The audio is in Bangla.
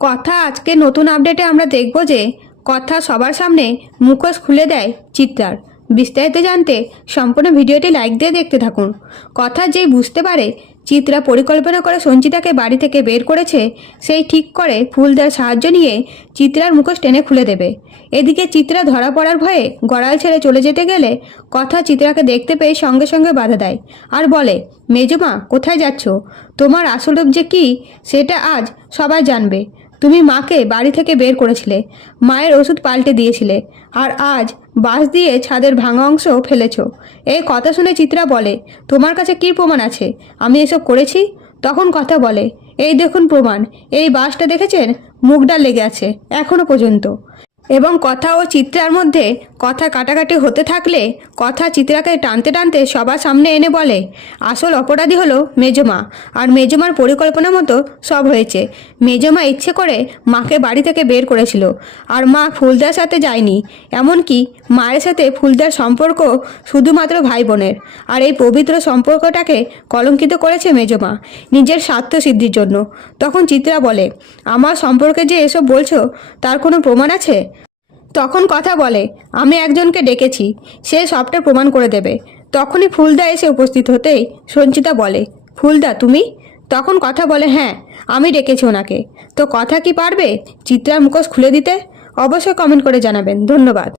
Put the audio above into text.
কথা আজকে নতুন আপডেটে আমরা দেখব যে কথা সবার সামনে মুখোশ খুলে দেয় চিত্রার। বিস্তারিত জানতে সম্পূর্ণ ভিডিওটি লাইক দিয়ে দেখতে থাকুন। কথা যেই বুঝতে পারে চিত্রা পরিকল্পনা করে সঞ্চিতাকে বাড়ি থেকে বের করেছে, সেই ঠিক করে ফুলদার সাহায্য নিয়ে চিত্রার মুখোশ টেনে খুলে দেবে। এদিকে চিত্রা ধরা পড়ার ভয়ে গড়াল ছেড়ে চলে যেতে গেলে কথা চিত্রাকে দেখতে পেয়ে সঙ্গে সঙ্গে বাধা দেয় আর বলে, মেজমা কোথায় যাচ্ছ? তোমার আসল রূপ যে কী সেটা আজ সবাই জানবে। তুমি মাকে বাড়ি থেকে বের করেছিলে, মায়ের ওষুধ পাল্টে দিয়েছিলে, আর আজ বাঁশ দিয়ে ছাদের ভাঙা অংশ ফেলেছ। এই কথা শুনে চিত্রা বলে, তোমার কাছে কী প্রমাণ আছে আমি এসব করেছি? তখন কথা বলে, এই দেখুন প্রমাণ, এই বাঁশটা দেখেছেন, মুখটা লেগে আছে এখনো পর্যন্ত। এবং কথা ও চিত্রার মধ্যে কথা কাটাকাটি হতে থাকলে কথা চিত্রাকে টানতে টানতে সবার সামনে এনে বলে, আসল অপরাধী হলো মেজমা, আর মেজমার পরিকল্পনা মতো সব হয়েছে। মেজমা ইচ্ছে করে মাকে বাড়ি থেকে বের করেছিল, আর মা ফুলদার সাথে যায়নি। এমনকি মায়ের সাথে ফুলদার সম্পর্ক শুধুমাত্র ভাই বোনের, আর এই পবিত্র সম্পর্কটাকে কলঙ্কিত করেছে মেজমা নিজের স্বার্থ সিদ্ধির জন্য। তখন চিত্রা বলে, আমার সম্পর্কে যে এসব বলছো তার কোনো প্রমাণ আছে? তখন কথা বলে, আমি একজনকে ডেকেছি, সে সবটা প্রমাণ করে দেবে। তখনই ফুলদা এসে উপস্থিত হতেই সঞ্চিতা বলে, ফুলদা তুমি? তখন কথা বলে, হ্যাঁ আমি ডেকেছি ওনাকে। তো কথা কি পারবে চিত্রার মুখোশ খুলে দিতে? অবশ্যই কমেন্ট করে জানাবেন। ধন্যবাদ।